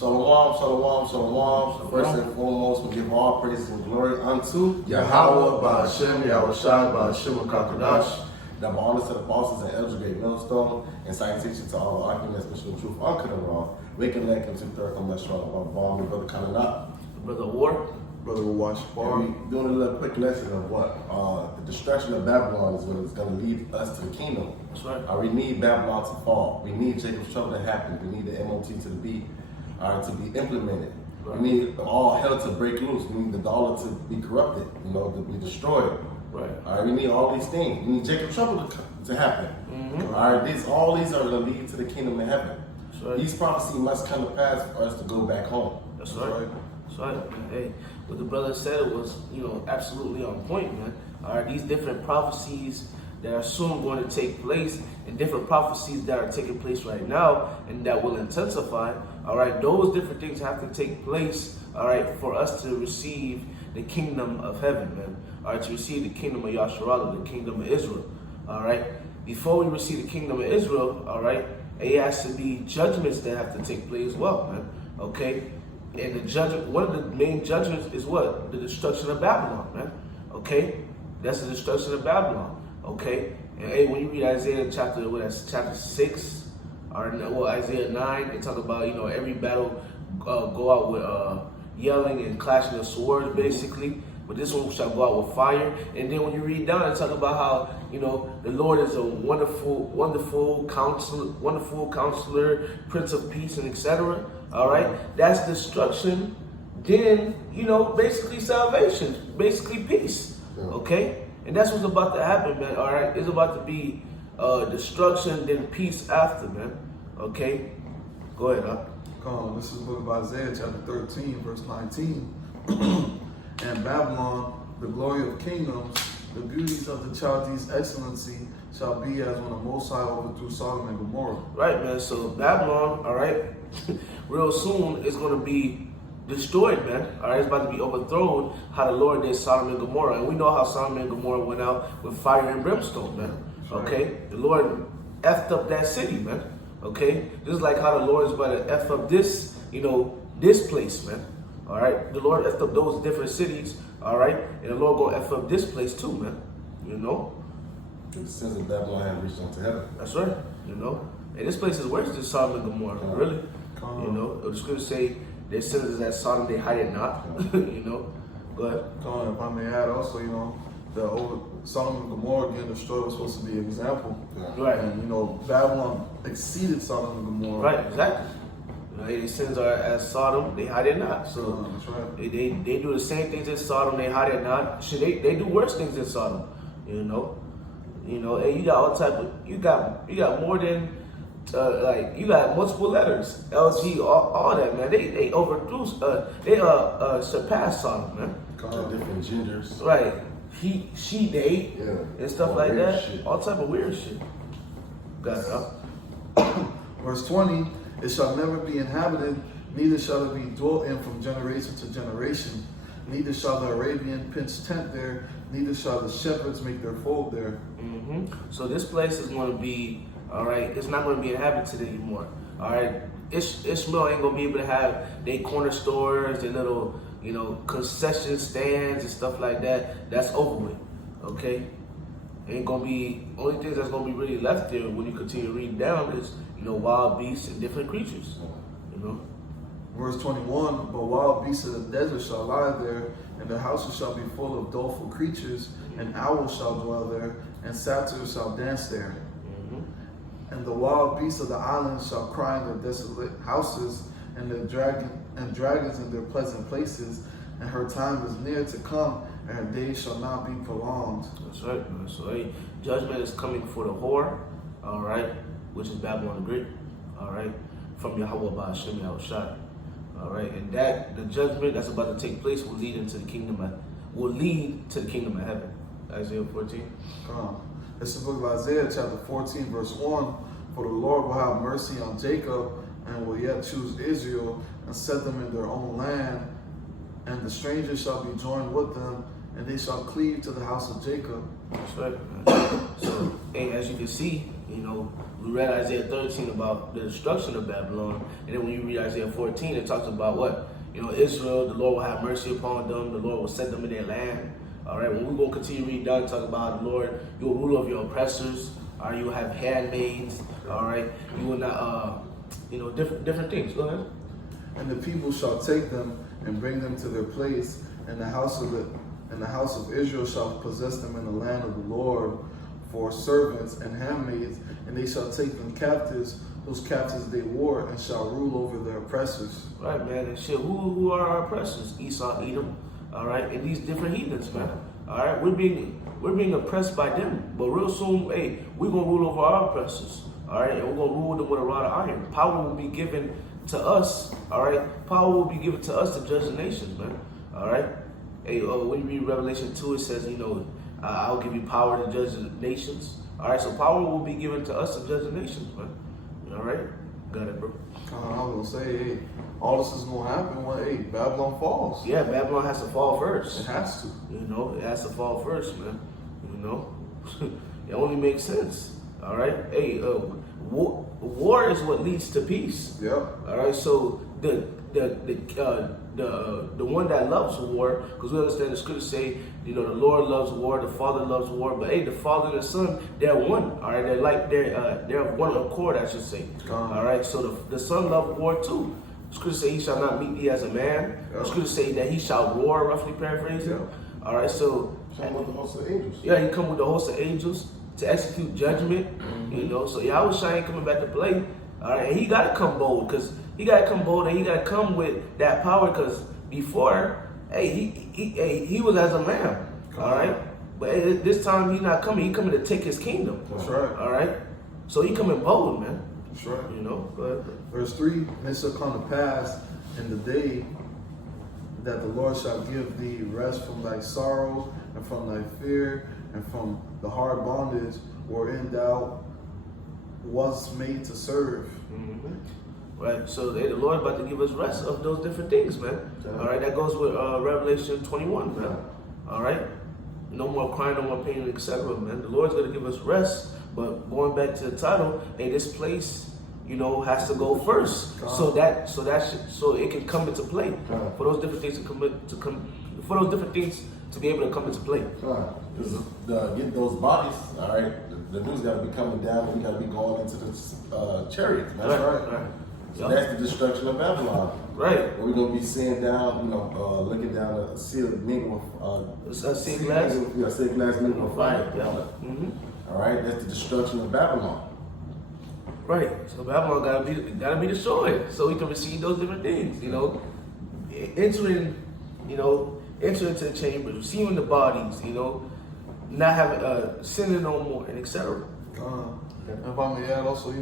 Shalom, shalom, shalom. First and foremost, we give all praises and glory unto Yahweh, Ba'ashem, Yahushua, Ba'ashem, Kakadash. Double honors to the apostles and elders, great millstone, and citation to all arguments, mission of truth, uncut and wrong. Waking neck into third come less strong. About bomb, brother Kananat. Brother War. Brother Wash Bar. We doing a little quick lesson of what the destruction of Babylon is what is going to lead us to the kingdom. That's right. We need Babylon to fall. We need Jacob's trouble to happen. We need the MOT to be implemented. Right. We need all hell to break loose. We need the dollar to be corrupted, to be destroyed. Right. We need all these things. We need Jacob's trouble to happen. Mm-hmm. All these are going to lead to the kingdom of heaven. That's right. These prophecies must come to pass for us to go back home. That's right. That's right. Hey, what the brother said was, absolutely on point, man. All right, these different prophecies that are soon going to take place, and different prophecies that are taking place right now, and that will intensify. All right, those different things have to take place. All right, for us to receive the kingdom of heaven, man. All right, to receive the kingdom of Yasharallah, the kingdom of Israel. All right, before we receive the kingdom of Israel, all right, it has to be judgments that have to take place as well, man. Okay. And one of the main judgments is what? The destruction of Babylon, man. Okay? That's the destruction of Babylon. Okay? And hey, when you read Isaiah chapter 6, or Isaiah 9, they talk about, every battle go out with yelling and clashing of swords, basically. But this one shall go out with fire. And then when you read down, it talk about how, the Lord is a wonderful counselor, Prince of Peace, and etc. All right, that's destruction. Then basically salvation, basically peace. Okay, and that's what's about to happen, man. All right, it's about to be destruction, then peace after, man. Okay, go ahead, huh? This is the book of Isaiah, chapter 13, verse 19. And Babylon, the glory of kingdoms, the beauties of the Chaldees' excellency, shall be as when the Most High overthrew Sodom and Gomorrah. Right, man. So Babylon, all right, real soon is going to be destroyed, man. All right, it's about to be overthrown. How the Lord did Sodom and Gomorrah, and we know how Sodom and Gomorrah went out with fire and brimstone, man. Okay, the Lord effed up that city, man. Okay, just like how the Lord is about to eff up this, this place, man. All right, the Lord effed up those different cities. All right, and the Lord gonna eff up this place too, man. The sins of Babylon have reached unto heaven. That's right. And this place is worse than Sodom and Gomorrah, really. The scriptures say their sins is as Sodom, they hide it not. Go ahead. If I may add also, the Sodom and Gomorrah getting destroyed was supposed to be an example. Right. And, Babylon exceeded Sodom and Gomorrah. Right, exactly. Their sins are as Sodom, they hide it not. So that's right. they do the same things as Sodom, they hide it not. They do worse things than Sodom. And you got all type of, you got more than you got multiple letters, LG, all that, man. They overthrew, they surpassed Sodom, man. Different genders. Right. He, she, they, and stuff like that. Shit. All type of weird shit. Got it up. Verse 20, it shall never be inhabited, neither shall it be dwelt in from generation to generation. Neither shall the Arabian pitch tent there, neither shall the shepherds make their fold there. So this place is going to be, all right, it's not going to be inhabited anymore. All right, Ishmael ain't going to be able to have their corner stores, their little, concession stands and stuff like that. That's over with, okay? Ain't going to be, only things that's going to be really left there when you continue reading down is, wild beasts and different creatures, Verse 21, but wild beasts of the desert shall lie there, and the houses shall be full of doleful creatures, and owls shall dwell there, and satyrs shall dance there. And the wild beasts of the islands shall cry in their desolate houses, and the dragons in their pleasant places, and her time is near to come, and her days shall not be prolonged. That's right, man. So judgment is coming for the whore, all right, which is Babylon the Great, all right, from Yahweh Ba'ashem Yahushua. All right, and the judgment that's about to take place will lead to the kingdom of heaven. Isaiah 14. This is the book of Isaiah, chapter 14, verse 1. For the Lord will have mercy on Jacob, and will yet choose Israel, and set them in their own land. And the strangers shall be joined with them, and they shall cleave to the house of Jacob. That's right, man. So, and as you can see, we read Isaiah 13 about the destruction of Babylon, and then when you read Isaiah 14, it talks about what? Israel, the Lord will have mercy upon them, the Lord will set them in their land. All right, when we're going to continue to read down, talk about the Lord, you will rule over your oppressors, or you will have handmaids, all right? You will not, different things. Go ahead. And the people shall take them and bring them to their place, and the house of Israel shall possess them in the land of the Lord for servants and handmaids, and they shall take them captives, whose captives they wore, and shall rule over their oppressors. Right, man, and shit. Who are our oppressors? Esau, Edom, all right, and these different heathens, man. All right, we're being oppressed by them, but real soon, hey, we're gonna rule over our oppressors. All right, and we're gonna rule them with a rod of iron. Power will be given to us. All right, power will be given to us to judge the nations, man. All right. Hey, when you read Revelation 2, it says, I'll give you power to judge the nations. All right, so power will be given to us to judge the nations, man. All right, got it, bro. I was gonna say, hey, all this is gonna happen when Babylon falls. Yeah, Babylon has to fall first. It has to. It has to fall first, man. It only makes sense. All right. Hey, war is what leads to peace. Yep. All right. So the one that loves war, because we understand the scriptures say, the Lord loves war, the Father loves war, but hey, the Father and the Son, they're one. All right. They're of one accord, I should say. All right. So the Son loved war too. The scriptures say he shall not meet thee as a man. The scriptures say that he shall roar, roughly paraphrasing. All right. So come with the host of angels. Yeah, he come with the host of angels to execute judgment. So Yahweh Shai ain't coming back to play. All right, and he got to come bold, because he got to come bold, and he got to come with that power, because before, he was as a lamb. All right, but this time he's not coming. He coming to take his kingdom. That's right. All right, so he coming bold, man. That's right. Go ahead. Verse 3, and it shall come to pass in the day that the Lord shall give thee rest from thy sorrow and from thy fear and from the hard bondage wherein thou was made to serve. Mm-hmm. Right, so the Lord about to give us rest of those different things, man. All right, that goes with Revelation 21, man. All right, no more crying, no more pain, etc., man. The Lord's going to give us rest, but going back to the title, this place, has to go first, so it can come into play, for those different things for those different things to be able to come into play. Because get those bodies, all right, the news got to be coming down, and we got to be going into the chariots. That's right. So that's the destruction of Babylon. Right. We're going to be seeing down, looking down a sealed mingle with sea glass. Yeah, sealed glass mingle with fire. Yeah. Mm-hmm. All right, that's the destruction of Babylon. Right. So Babylon gotta be destroyed, so we can receive those different things. Entering into the chambers, receiving the bodies. Not having sinning no more, and etc. And if I may add, also,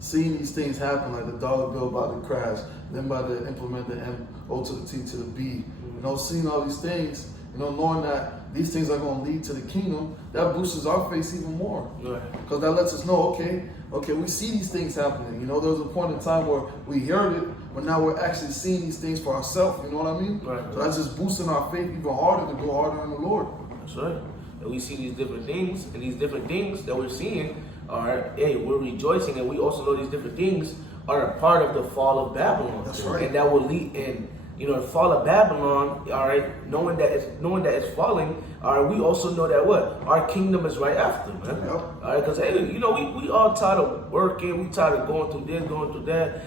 seeing these things happen, like the dollar bill about to crash, then by the implement the M-O to the T to the B, seeing all these things, knowing that these things are going to lead to the kingdom, that boosts our faith even more. Because that lets us know, okay, we see these things happening. There was a point in time where we heard it, but now we're actually seeing these things for ourselves. You know what I mean? Right. So that's just boosting our faith even harder to go harder in the Lord. That's right. And we see these different things, and these different things that we're seeing are, we're rejoicing, and we also know these different things are a part of the fall of Babylon. That's right. And that will lead in, the fall of Babylon, all right, knowing that it's falling, all right, we also know that what? Our kingdom is right after, man. Yep. All right, because, we all tired of working, we tired of going through this, going through that,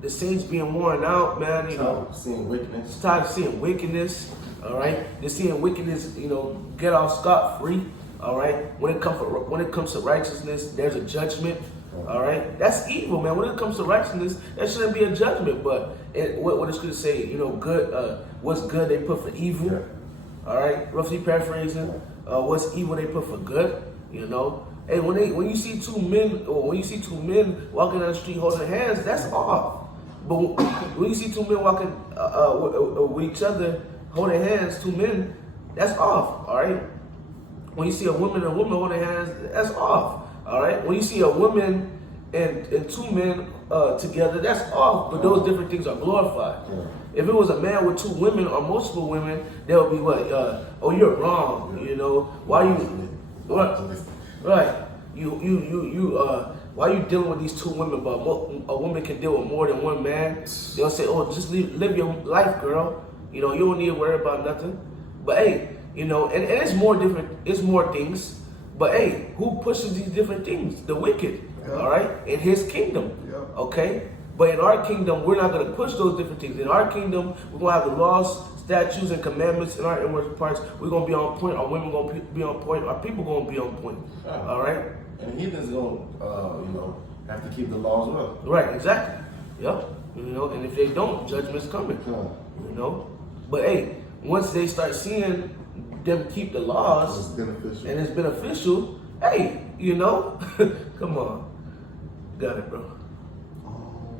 the saints being worn out, man, seeing wickedness. Tired of seeing wickedness, all right? They're seeing wickedness, get off scot-free, all right? When it comes to righteousness, there's a judgment, all right? That's evil, man. When it comes to righteousness, there shouldn't be a judgment, but what it's going to say, good, what's good they put for evil, all right? Roughly paraphrasing, what's evil they put for good, Hey, when you see two men walking down the street holding hands, that's off. But when you see two men walking with each other, holding hands, two men, that's off, all right? When you see a woman and a woman holding hands, that's off, all right? When you see a woman and two men together, that's off, but those different things are glorified. Yeah. If it was a man with two women or multiple women, there would be what? Oh, you're wrong, why you... Right. Why you dealing with these two women, but a woman can deal with more than one man? They'll say, oh, just live your life, girl. You know, you don't need to worry about nothing. But hey, you know, and it's more different, it's more things. But hey, who pushes these different things? The wicked, all right? In his kingdom, okay? But in our kingdom, we're not going to push those different things. In our kingdom, we're going to have the laws, statutes, and commandments in our inward parts. We're going to be on point. Our women going to be on point. Our people going to be on point, all right? And heathens going to, have to keep the laws well. Right, exactly. Yep. You know, and if they don't, judgment's coming. You know? But hey, once they start seeing them keep the laws, and it's beneficial, hey, you know, come on. Got it, bro.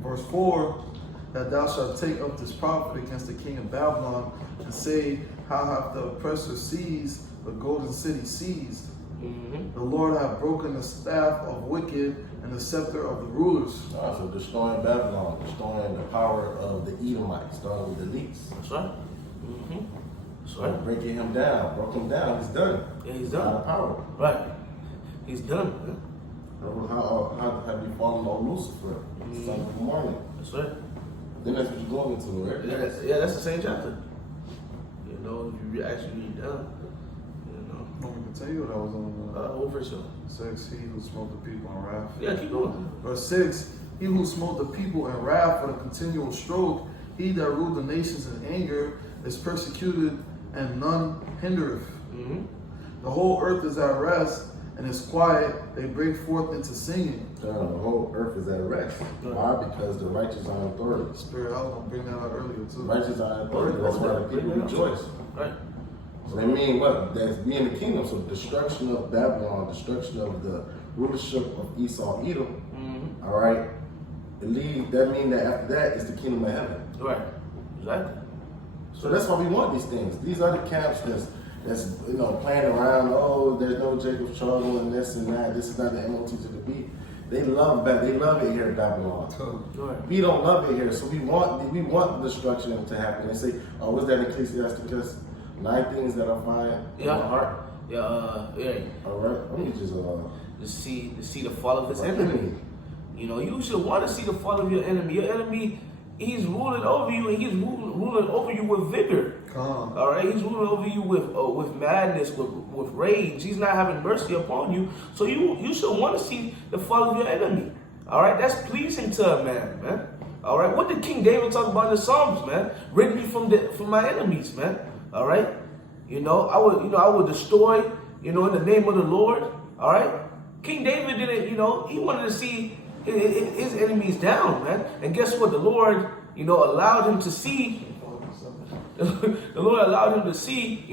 Verse 4, that thou shalt take up this prophet against the king of Babylon, and say, how hath the oppressor seized the golden city seized? The Lord hath broken the staff of wicked and the scepter of the rulers. So destroying Babylon, destroying the power of the Edomites, starting with the least. That's right. That's right. Breaking him down, broke him down, he's done. Yeah, he's done. Out of power. Right. He's done, man. How have you fallen on Lucifer, son of the morning? That's right. Then that's what you're going into, right? Yeah, that's the same chapter. You know, if you actually read down, you know. I can tell you what I was on. Over so. 6, he who smote the people in wrath. Yeah, keep going. Verse 6, he who smote the people in wrath with a continual stroke, he that ruled the nations in anger, is persecuted, and none hindereth. The whole earth is at rest, and is quiet. They break forth into singing. The whole earth is at rest. Why? Because the righteous are in authority. Spirit, I was going to bring that out earlier too. Righteous are in authority. That's why the people rejoice. Right. So they mean what? That's being the kingdom. So destruction of Babylon, destruction of the rulership of Esau, Edom. All right. That means that after that is the kingdom of heaven. Right. Exactly. So that's why we want these things. These are the camps that's playing around. Oh, there's no Jacob's trouble and this and that. This is not the MOT to the beat. They love it here in Babylon. Right. We don't love it here, so we want destruction to happen. They say, oh, what's that in Ecclesiasticus? 9 things that are fine in my heart. Yeah. All right. Let me just to see the fall of his enemy. You know, you should want to see the fall of your enemy. Your enemy, he's ruling over you, and he's ruling over you with vigor. All right, he's ruling over you with madness, with rage. He's not having mercy upon you. So you should want to see the fall of your enemy. All right, that's pleasing to a man. All right, what did King David talk about in the Psalms, man? Rid me from my enemies, man. All right, I would destroy, in the name of the Lord. All right, King David didn't, he wanted to see his enemies down, man. And guess what? The Lord, allowed him to see. The Lord allowed him to see,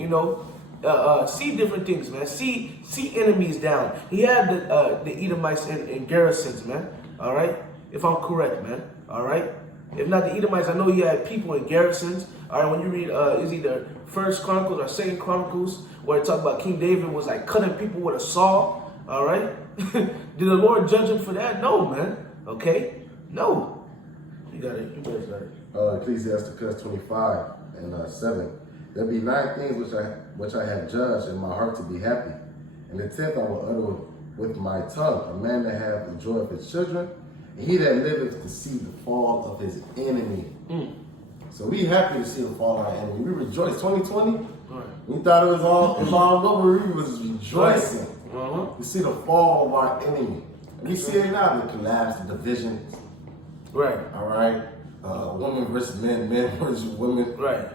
see different things, man. See enemies down. He had the Edomites in garrisons, man. All right, if I'm correct, man. All right. If not the Edomites, I know he had people in garrisons. All right, when you read, is either First Chronicles or Second Chronicles, where it talks about King David was like cutting people with a saw. All right. Did the Lord judge him for that? No, man. Okay, no. You got it. You better start it. Ecclesiasticus 25 and 7. There be 9 things which I have judged in my heart to be happy, and the 10th I will utter with my tongue, a man that have the joy of his children, and he that liveth to see the fall of his enemy. So we happy to see the fall of our enemy. We rejoice. 2020, right. We thought it was all over. We was rejoicing. We see the fall of our enemy. We see it now, the collapse, the divisions. Right. All right. Women versus men, men versus women. Right.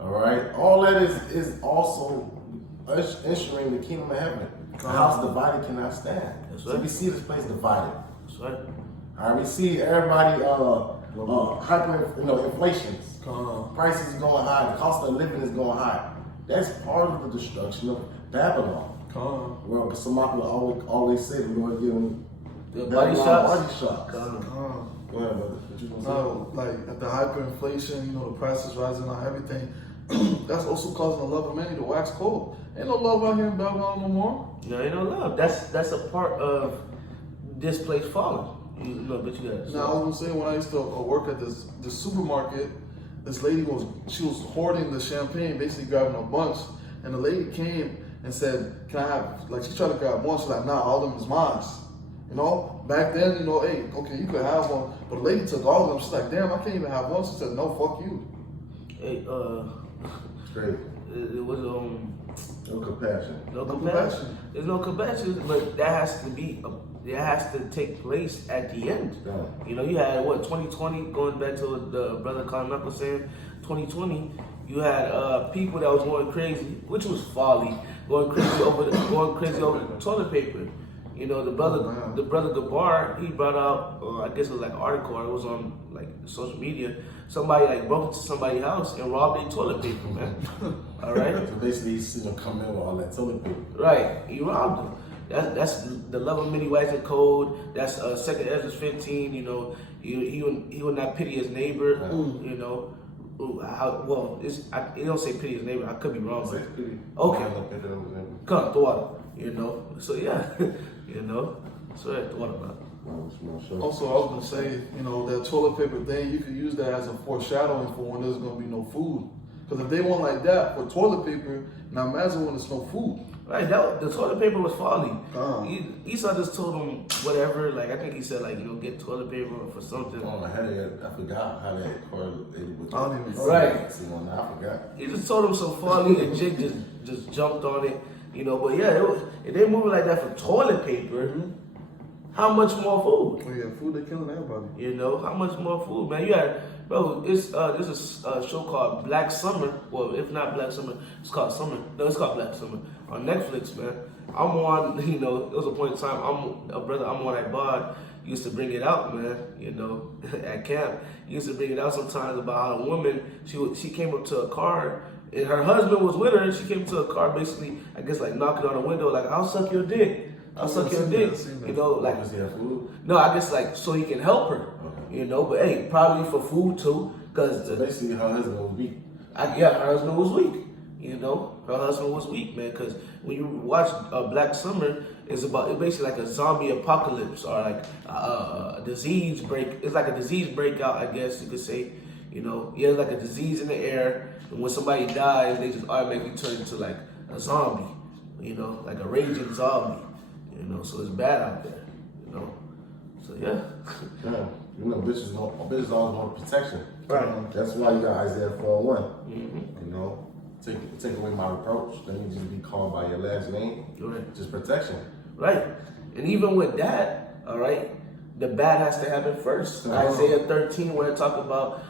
All right. All that is also ensuring the kingdom of heaven. The house divided cannot stand. That's So right. we see this place divided. That's right. All right. We see everybody inflations. Prices going high. The cost of living is going high. That's part of the destruction of Babylon. Well, some people always say the Lord give them The body shots. Body shots. Go ahead, brother. What you gonna say? No, like at the hyperinflation, the prices rising on everything. That's also causing the love of many to wax cold. Ain't no love out here in Babylon no more. No, ain't no love. That's a part of this place falling. But you got. Now I was gonna say, when I used to work at the supermarket, this lady was hoarding the champagne, basically grabbing a bunch, and the lady came and said, can I have, like she tried to grab one, she's like, nah, all of them is mine. You know, back then, you know, hey, okay, you could have one, but the lady took all of them. She's like, damn, I can't even have one. She said, no, fuck you. Hey, It's crazy. it was No compassion. no No compassion. compassion. There's no compassion, but that has to be. It has to take place at the end. Yeah. You know, you had what 2020 going back to what the brother Colin Knuckles saying. 2020, you had people that was going crazy, which was folly, going crazy over the toilet paper. You know, the brother Gabar, he brought out, I guess it was like an article, or it was on like social media. Somebody like broke into somebody's house and robbed their toilet paper, man. All right. So basically, you see them come in with all that toilet paper. Right, he robbed them. That's the love of many wives and code. That's 2 Ezra 15. You know, he would not pity his neighbor. You know, it don't say pity his neighbor. I could be wrong, but okay. Come water. You know, so yeah, you know, so that's what about. Also, I was gonna say, you know, that toilet paper thing, you could use that as a foreshadowing for when there's gonna be no food. Because if they want like that for toilet paper, now imagine when there's no food. Right, the toilet paper was folly. Esau just told him whatever. Like I think he said, like, you know, get toilet paper for something. Oh, I forgot how that correlated with. I don't even know. Right. I forgot. He just told him some folly, and Jake just jumped on it. You know, but yeah, if they moving like that for toilet paper, how much more food? Oh yeah, food, they're killing everybody. You know, how much more food, man? You had, bro, there's a show called Black Summer. Well, if not Black Summer, it's called Summer. No, it's called Black Summer on Netflix, man. I'm on, you know, it was a point in time, I'm on that bod, used to bring it out, man, you know, at camp. He used to bring it out sometimes about how a woman, she came up to a car, and her husband was with her, and she came to a car basically, I guess, like knocking on the window, like, I'll suck your dick. I'll suck your dick. You know, like, Does he have food? no, I guess like so he can help her. Okay. You know, but hey, probably for food too, because So basically, her husband was weak. her husband was weak. You know, her husband was weak, man. Because when you watch Black Summer, it's basically like a zombie apocalypse or like a disease break. It's like a disease breakout, I guess you could say. You know, it's like a disease in the air, and when somebody dies, they just automatically turn into like a zombie. You know, like a raging zombie. You know, so it's bad out there. You know, so yeah. Yeah. You know, bitches always want protection. Right. That's why you got Isaiah 4:1. Mm-hmm. You know, take away my reproach. Let me just be called by your last name. Right. Just protection. Right. And even with that, all right, the bad has to happen first. Isaiah 13, where it talk about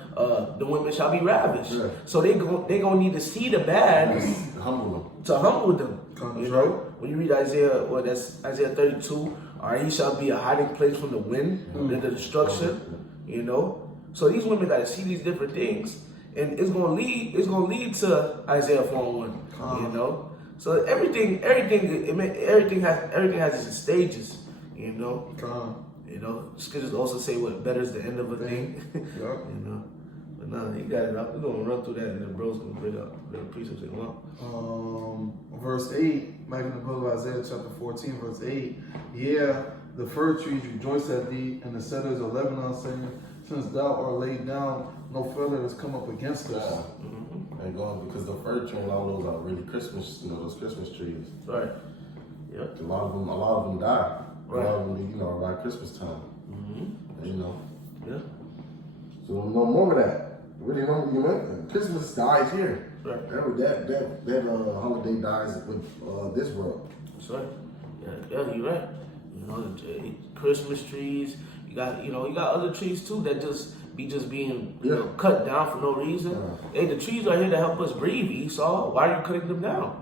the women shall be ravished. Yeah. So they gonna need to see the bad Humble to humble them. Come You right. know, when you read Isaiah, well, that's Isaiah 32. All right, he shall be a hiding place from the wind, the destruction. You know, so these women got to see these different things, and it's gonna lead to Isaiah 4:1. You know, so everything has its stages. You know. You know, scriptures also say what better is the end of a thing. Yeah. You know. But nah, he got it up. We're gonna run through that and the bros gonna bring up the precepts they want. Verse 8, back in the book of Isaiah chapter 14, verse 8. Yeah, the fir trees rejoice at thee, and the cedars of Lebanon saying, since thou art laid down, no feather has come up against us. Yeah. And going because the fir tree and all those are really Christmas, you know, those Christmas trees. Right. Yep. A lot of them die. Right. A lot of them, you know, around Christmas time. Mm-hmm. You know. Yeah. So no more of that. Really, you know, Christmas dies here. Right. That holiday dies with this world. That's right. Yeah, you're right. You know, Christmas trees. You got other trees too that just being you know, cut down for no reason. Hey, the trees are here to help us breathe, Esau. Why are you cutting them down?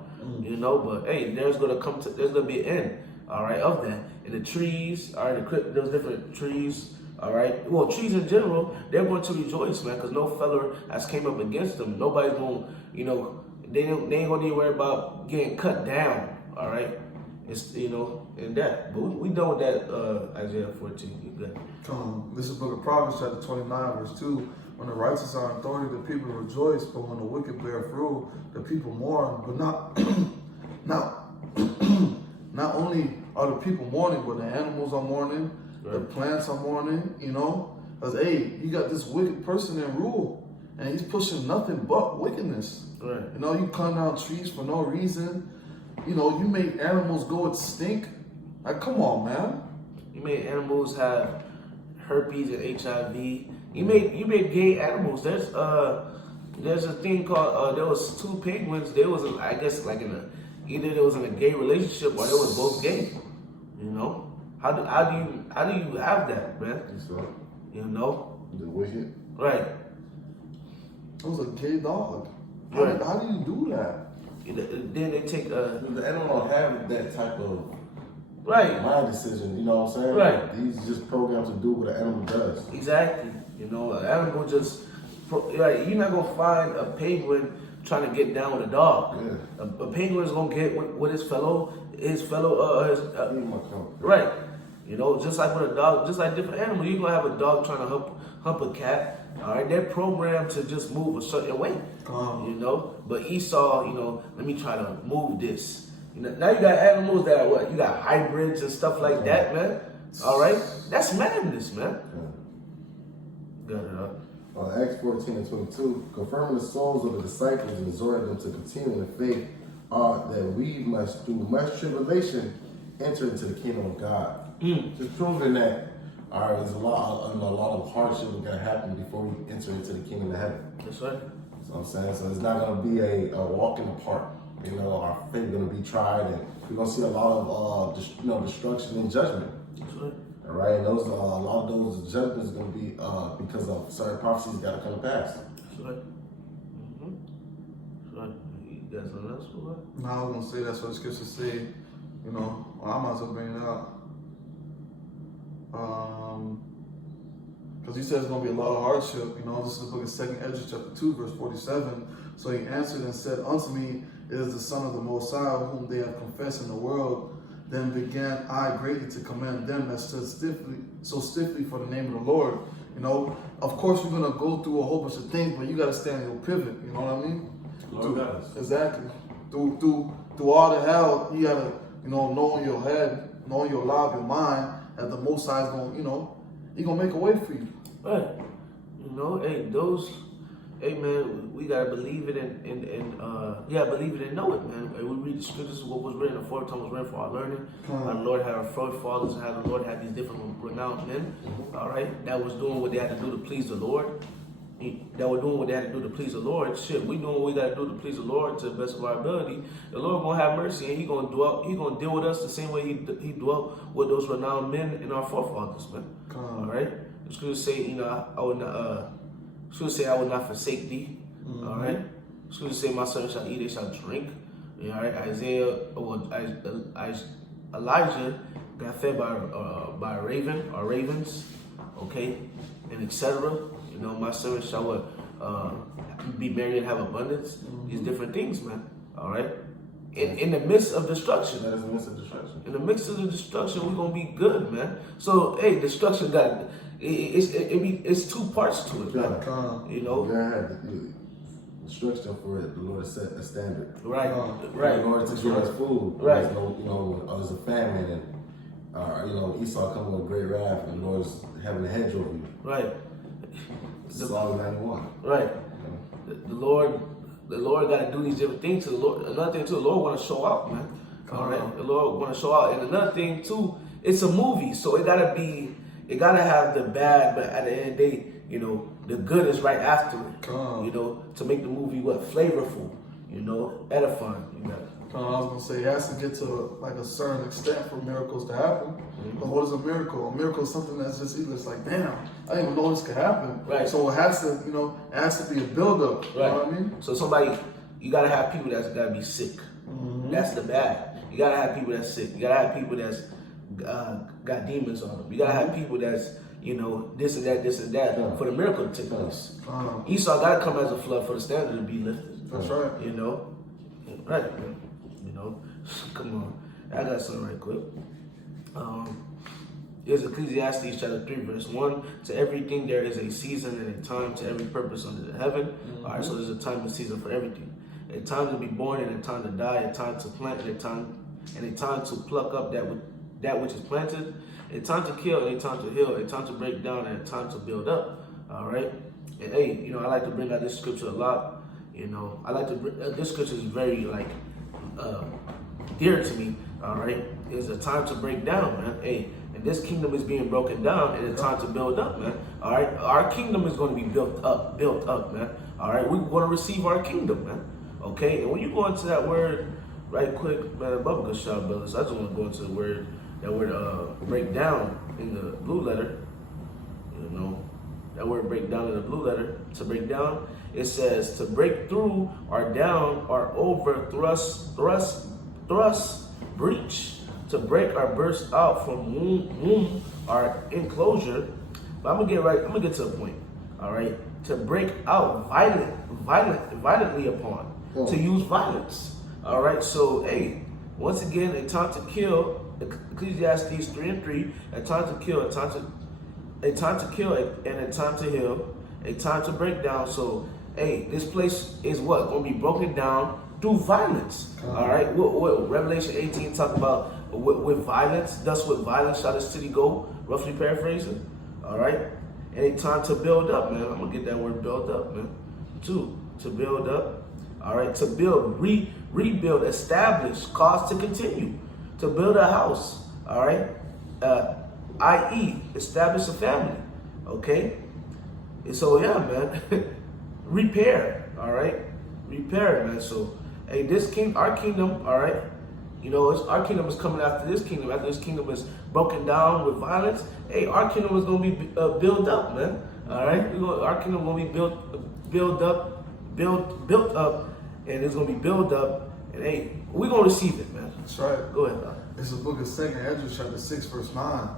You know, but hey, there's gonna be an end, all right, of that. And the trees, all right, those different trees, all right. Well, trees in general, they're going to rejoice, man, because no feller has came up against them. Nobody's gonna, you know, they ain't gonna need to worry about getting cut down, all right. It's, you know, and that. But we done with that, Isaiah 14. You good. This is the book of Proverbs chapter 29, verse 2. When the righteous are in authority, the people rejoice, but when the wicked bear fruit, the people mourn. But not only are the people mourning, but the animals are mourning, the plants are mourning, you know. Because, hey, you got this wicked person in rule, and he's pushing nothing but wickedness. Right. You know, you cut down trees for no reason. You know, you made animals go extinct. Like, come on, man. You made animals have herpes and HIV. You made gay animals. There's a thing called there was two penguins. They was I guess like either they was in a gay relationship or they was both gay. You know, how do you have that, man? You know, The wicked. right? It was a gay dog. Right. How do you do that? Then they take The animal don't have that type of right. mind decision. You know what I'm saying? Right. These just programmed to do what an animal does. Exactly. You know, an animal just right. You're not gonna find a penguin trying to get down with a dog. Yeah. A penguin is gonna get with his fellow Leave my company. right. You know, just like with a dog, just like different animals, you're gonna have a dog trying to hump a cat. All right, they're programmed to just move a certain way. You know, but Esau, you know, let me try to move this. You know, now you got animals that are what? You got hybrids and stuff like that, man. All right, that's madness, man. Got it up. Acts 14 and 22, confirming the souls of the disciples and exhorting them to continue in the faith, that we must, through much tribulation, enter into the kingdom of God. Just proving that there's a lot of hardship that's gonna happen before we enter into the kingdom of heaven. That's right. You know what I'm saying? So it's not gonna be a walk in the park. You know, our faith is gonna be tried, and we're gonna see a lot of destruction and judgment. That's right. All right, and those a lot of those judgments are going to be because of certain prophecies got to come to pass. That's right. That's right. You got something else for that? No, I was gonna say that's what the scriptures say. You know, well, I might as well bring it out. Because he says it's gonna be a lot of hardship. You know, this is the book of 2 Ezra chapter 2, verse 47. So he answered and said, "Unto me is the Son of the Most High, whom they have confessed in the world. Then began I greatly to commend them that stood so stiffly for the name of the Lord." You know, of course we're gonna go through a whole bunch of things, but you gotta stand in your pivot. You know what I mean? Lord does. Exactly. Through all the hell, you gotta, you know in your head, know in your life, your mind, that the Most High is gonna, you know, He gonna make a way for you. Right. You know, hey man, we gotta believe it and believe it and know it, man. And we read the scriptures, what was written aforetime was written for our learning. Our Lord had our forefathers and how the Lord had these different renowned men, all right, that was doing what they had to do to please the Lord. That were doing what they had to do to please the Lord. Shit, we doing what we gotta do to please the Lord to the best of our ability. The Lord gonna have mercy and He gonna deal with us the same way He dwelt with those renowned men and our forefathers, man. All right. The scriptures say, you know, I would not. Scripture say, "I will not forsake thee." All right. Scripture say, "My son shall eat, they shall drink." All right. Elijah got fed by a raven or ravens, okay, and etc. You know, my servant shall be merry and have abundance. These different things, man. All right. In the midst of destruction. That is the midst of destruction. In the midst of the destruction, we're gonna be good, man. So, hey, destruction got it's two parts to it, man. You know. You gotta have the destruction for it. The Lord has set a standard. Right. Right. In order to give us food, Right. There's no, there's a famine, and Esau coming with great wrath, and the Lord's having a hedge over you. Right. Psalm 91. Right. The Lord got to do these different things to the Lord. Another thing too, the Lord want to show out, man. All right. The Lord want to show out, and another thing too, it's a movie, so it gotta have the bad, but at the end of the day, you know, the good is right after it. You know, to make the movie flavorful, you know, edifying. You got it. I was gonna say it has to get to like a certain extent for miracles to happen. But what is a miracle? A miracle is something that's just either it's like, damn, I didn't even know this could happen. Right. So it has to, it has to be a buildup. You know what I mean? So you gotta have people that's gotta be sick. That's the bad. You gotta have people that's sick. You gotta have people that's got demons on them. You gotta have people that's, you know, this and that for the miracle to take place. Esau gotta come as a flood for the standard to be lifted. That's right. You know, right? You know, come on. I got something right quick. Here's Ecclesiastes chapter 3, verse 1. To everything there is a season and a time to every purpose under the heaven. All right, so there's a time and season for everything. A time to be born and a time to die. A time to plant and a time to pluck up that which is planted. A time to kill and a time to heal. A time to break down and a time to build up. All right. And hey, you know, I like to bring out this scripture a lot. You know, I like to bring this scripture is very like dear to me, all right, is a time to break down, man. Hey, and this kingdom is being broken down, and it's time to build up, man. All right, our kingdom is going to be built up, man. All right, we're going to receive our kingdom, man. Okay, and when you go into that word, right quick, man, above good shot, brothers. I just want to go into the word, that word break down in the blue letter. You know, that word break down in the blue letter. To break down, it says to break through or down or over, thrust, breach. To break or burst out from womb or enclosure. But I'm gonna get to the point. All right. To break out violently upon. To use violence. All right. So hey, once again, a time to kill. Ecclesiastes 3:3. A time to kill. A time to kill, and a time to heal. A time to break down. So hey, this place is what gonna be broken down through violence. All right. What Revelation 18 talk about? With violence, thus with violence shall the city go, roughly paraphrasing. All right. And a time to build up, man. I'm gonna get that word build up, man. Two, to build up. All right, to build, rebuild, establish, cause to continue. To build a house. All right. I.e., establish a family. Okay. And so yeah, man. Repair. All right. Repair, man. So hey, our kingdom, all right. You know, our kingdom is coming after this kingdom. After this kingdom is broken down with violence, hey, our kingdom is going to be built up, man. All right, our kingdom will be built up, and it's going to be built up, and hey, we're going to receive it, man. That's right. Go ahead, man. It's the book of 2nd Ezra, chapter 6, verse 9.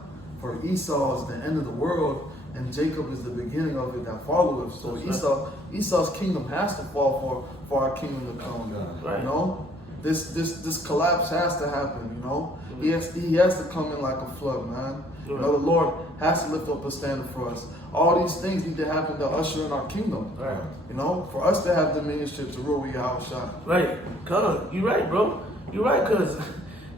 For Esau is the end of the world, and Jacob is the beginning of it that followeth. So Esau's kingdom has to fall for our kingdom to come. Right. You know? This collapse has to happen, you know. He has to come in like a flood, man. You know, the Lord has to lift up a standard for us. All these things need to happen to usher in our kingdom. Right. You know, for us to have dominionship to rule with Yahushua. Right. Come on. You're right, bro. You're right, because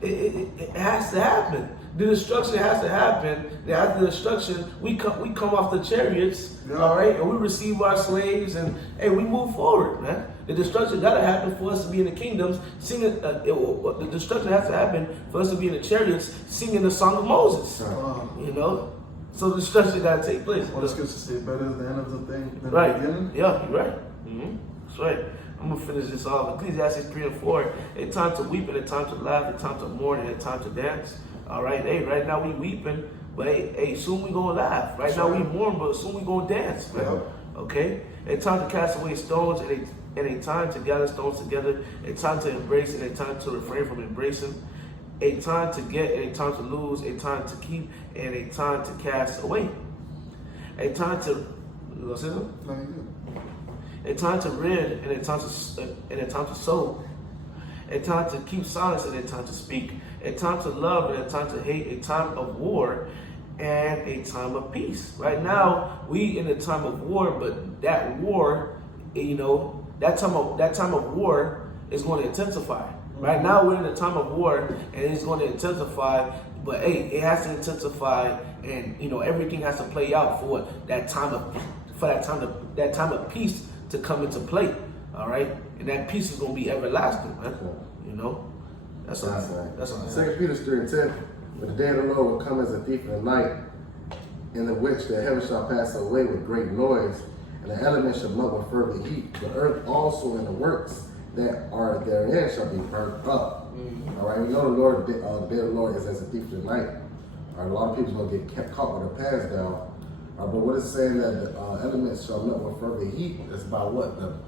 it has to happen. The destruction has to happen. After the destruction, we come off the chariots, all right, and we receive our slaves, and hey, we move forward, man. The destruction got to happen for us to be in the kingdoms, singing. The destruction has to happen for us to be in the chariots, singing the song of Moses. You know, so the destruction got to take place. What does Scripture say? Better is the end of the thing than right. the beginning. Yeah, you're right. That's right. I'm gonna finish this off. Ecclesiastes 3 and 4. A time to weep and a time to laugh, a time to mourn and a time to dance. All right, hey, right now we weeping, but hey, soon we gonna laugh. Right now we mourn, but soon we gonna dance, man. Okay? A time to cast away stones and a time to gather stones together, a time to embrace and a time to refrain from embracing, a time to get and a time to lose, a time to keep and a time to cast away. A time to, you gonna say something? No, you do. A time to rid and a time to sow. A time to keep silence and a time to speak. A time to love and a time to hate. A time of war and a time of peace. Right now, we in a time of war, but that war, you know, that time of war is going to intensify. Right now, we're in a time of war, and it's going to intensify. But hey, it has to intensify, and you know, everything has to play out for that time of peace to come into play. All right, and that peace is going to be everlasting, man. You know, that's all. That's all. 2 Peter 3:10. But the day of the Lord will come as a thief in the night, in the which the heavens shall pass away with great noise, and the elements shall melt with fervent heat. The earth also and the works that are therein shall be burnt up. All right, we know the day of the Lord is as a thief in the night. All right, a lot of people gonna get caught with their pants down. But what it's saying that the elements shall melt with fervent heat. It's about what the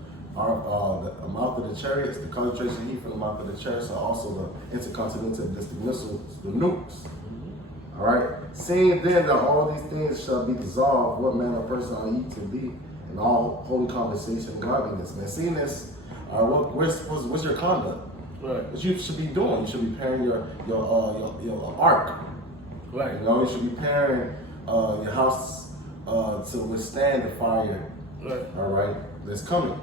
mouth of the chariots, the concentration of heat from the mouth of the chariots, are also the intercontinental ballistic missiles, the nukes. All right. Seeing then that all these things shall be dissolved, what manner of person are ye to be in all holy conversation and godliness? Man, seeing this, what's your conduct? Right. What you should be doing? You should be preparing your ark. Right. You know, you should be preparing your house to withstand the fire. Right. All right. That's coming.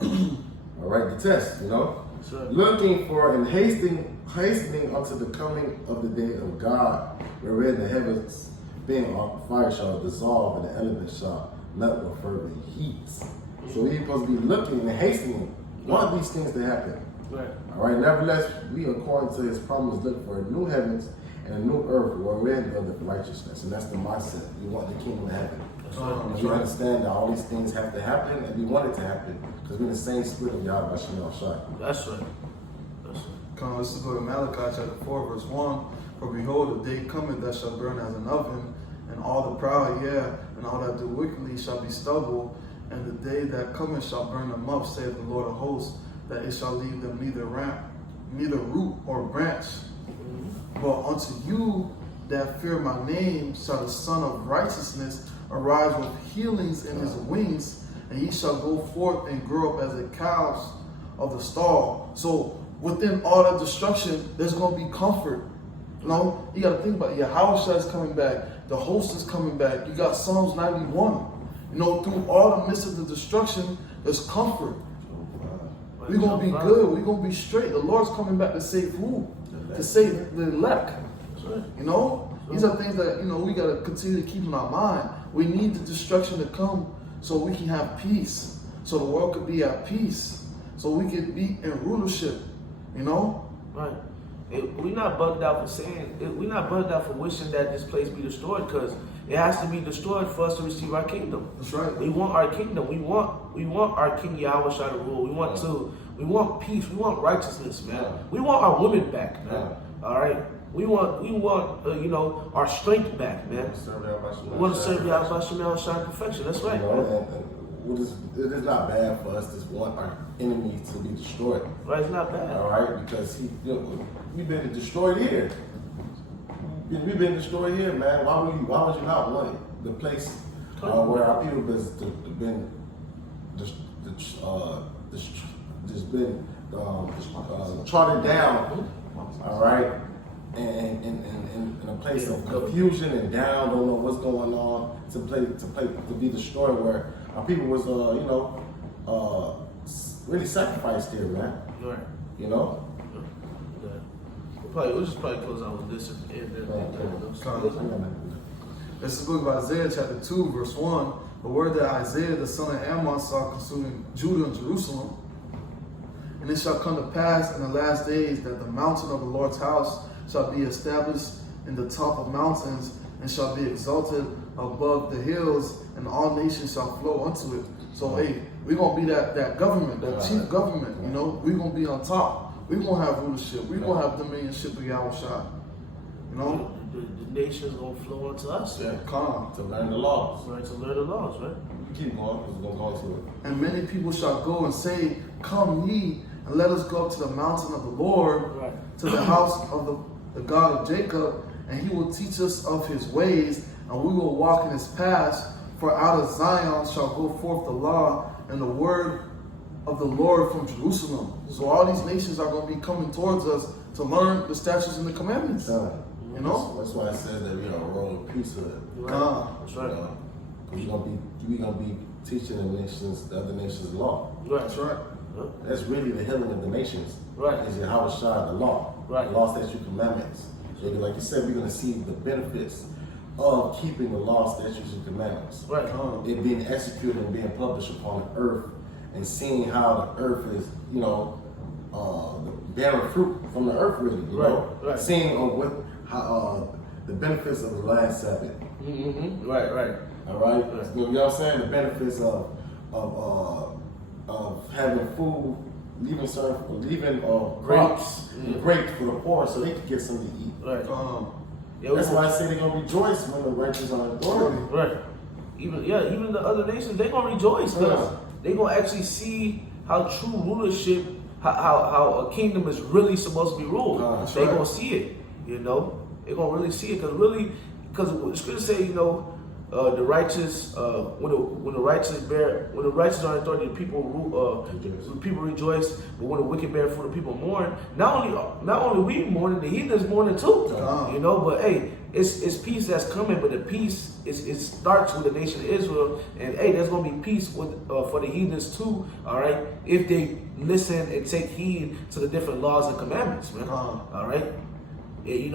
All right, the test, you know. Sure. Looking for and hastening unto the coming of the day of God, wherein the heavens being on fire shall dissolve and the elements shall melt with fervent heat. So we're supposed to be looking and hastening one of these things to happen. Right. All right. Nevertheless, we, according to His promise, look for a new heavens and a new earth wherein dwelleth righteousness, and that's the mindset. We want the kingdom of heaven. And we understand that all these things have to happen, and we want it to happen because we're in the same spirit of Yahweh Shem Shai. That's right. That's right. Come on, let's go to Malachi chapter 4, verse 1. For behold, the day cometh that shall burn as an oven, and all the proud, and all that do wickedly shall be stubble. And the day that cometh shall burn them up, saith the Lord of hosts, that it shall leave them neither root or branch. But unto you that fear my name shall the Son of Righteousness arise with healings in his wings, and he shall go forth and grow up as the calves of the stall. So within all that destruction, there's going to be comfort. You know, you got to think about it. Yahushua is coming back. The host is coming back. You got Psalms 91. You know, through all the midst of the destruction, there's comfort. We're going to be good. We're going to be straight. The Lord's coming back to save who? To save the elect. You know? These are things that, you know, we got to continue to keep in our mind. We need the destruction to come so we can have peace. So the world could be at peace. So we can be in rulership. You know? Right. We're not bugged out for we're not bugged out for wishing that this place be destroyed, because it has to be destroyed for us to receive our kingdom. That's right. We want our kingdom. We want our King Yahweh Shai to rule. We want peace. We want righteousness, man. Yeah. We want our women back, man. Yeah. All right. We want you know, our strength back, man. We want to serve Yahweh Shai in perfection. That's right. You know, it is not bad for us to want our enemy to be destroyed. Right, it's not bad. All right, because we've been destroyed here. We've been destroyed here, man. Why would you not want it? The place where our people been trodden down. All right, and in a place of confusion and down, don't know what's going on, to be destroyed, where our people was really sacrificed here, man. Right. You know. We'll just probably close out with this and This is the book of Isaiah chapter 2, verse 1. The word that Isaiah the son of Amos saw concerning Judah and Jerusalem. And it shall come to pass in the last days that the mountain of the Lord's house shall be established in the top of mountains, and shall be exalted above the hills, and all nations shall flow unto it. So hey, we're gonna be that government, that chief government, you know, we're gonna be on top. We're gonna have rulership, we're gonna have dominionship of Yahushua. You know? The nation's gonna flow unto us. Yeah. Come. To learn the laws. Right, to learn the laws, right? Keep going, because we're going to go to it. And many people shall go and say, Come ye, and let us go up to the mountain of the Lord, Right. to the house of the God of Jacob, and he will teach us of his ways, and we will walk in his paths. For out of Zion shall go forth the law and the word of the Lord from Jerusalem. So all these nations are going to be coming towards us to learn the statutes and the commandments. You know? That's why I said that we are a royal priesthood. Right. That's right. Because we're gonna be teaching the other nations law. Right. That's right. That's really the healing of the nations. Right. Is Yahweh Shai, the law. Right. The law, statutes, commandments. So like you said, we're gonna see the benefits of keeping the law, statutes, and commandments. Right. It being executed and being published upon the earth, and seeing how the earth is, bearing fruit from the earth, really. You know? Right. Seeing how the benefits of the last Sabbath. Mm-hmm. Right. All right. You know what I'm saying? The benefits of having food, leaving grapes for the poor, so they can get something to eat. Right. That's why I say they're gonna rejoice when the righteous are in authority. Right. Even the other nations, they're gonna rejoice because they're gonna actually see how true rulership, how a kingdom is really supposed to be ruled. They're gonna see it. You know, they're gonna really see it because the scripture say, the righteous, when the righteous are in authority, the people rejoice. But when the wicked bear fruit, the people mourn. Not only we mourning, the heathens mourning too. But hey, it's peace that's coming. But the peace it starts with the nation of Israel, and hey, there's gonna be peace for the heathens too. All right, if they listen and take heed to the different laws and commandments, man. All right. They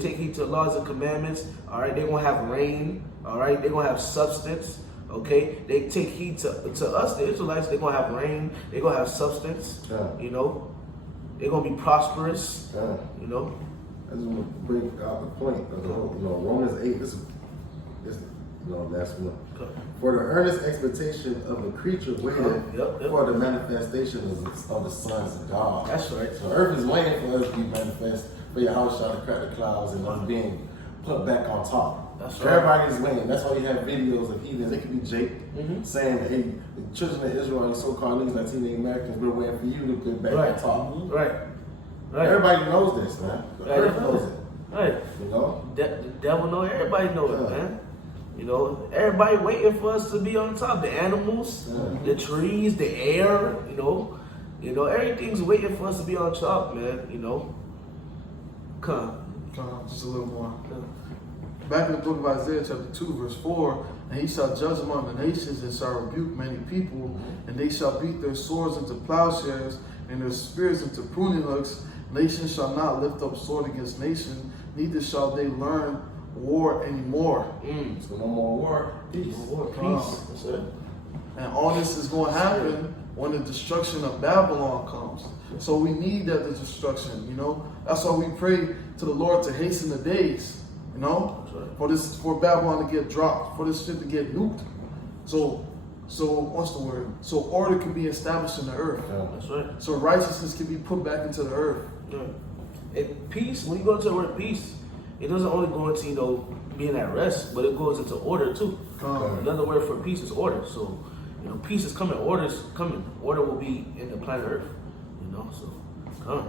take heed to the laws and commandments. All right, they're gonna have rain. All right, they're gonna have substance. Okay, they take heed to us, the Israelites. They're gonna have rain. They're gonna have substance. Yeah. You know, they're gonna be prosperous. Yeah. You know. I just want to bring out the point of the whole, Romans 8. This last one. Okay. For the earnest expectation of the creature waited Yep. for the manifestation of the sons of God. That's right. So earth is waiting for us to be manifest, for your house shall crack the clouds and us being put back on top. That's right. Everybody's waiting. That's why you have videos of heathens. It could be Jake saying, "Hey, the children of Israel and so-called niggas, Latino Americans, we're waiting for you to get back on top." Right. Right. Everybody knows this, man. The Right. earth knows it. Right. You know. The devil know. Everybody know it, Yeah. man. You know, everybody waiting for us to be on top. The animals, the trees, the air. You know, everything's waiting for us to be on top, man. You know. Come. Just a little more. Back in the book of Isaiah, chapter 2, verse 4, and he shall judge among the nations and shall rebuke many people, and they shall beat their swords into plowshares and their spears into pruning hooks. Nation shall not lift up sword against nation, neither shall they learn war anymore. So no more war, peace. War, peace. That's it. And all this is going to happen when the destruction of Babylon comes. So we need that destruction, you know. That's why we pray to the Lord to hasten the days, you know, for Babylon to get dropped, for this shit to get nuked. So what's the word? So order can be established in the earth. Yeah. That's right. So righteousness can be put back into the earth. Yeah. And peace, when you go into the word peace, it doesn't only go into, being at rest, but it goes into order too. Another word for peace is order. So, peace is coming, order is coming. Order will be in the planet Earth. So come.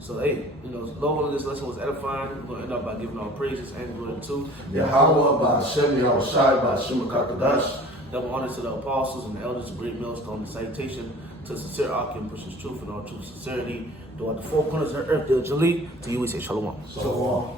So hey, Lord, this lesson was edifying. We're gonna end up by giving all praises and glory to Yahweh, by Hashem, Yahushai, by Hashem HaKadosh. double honor to the apostles and the elders, great millstone, the salutation to sincere Akim, pushes truth and all true sincerity. Throughout the four corners of the earth, diligently. To you we say shalom. So,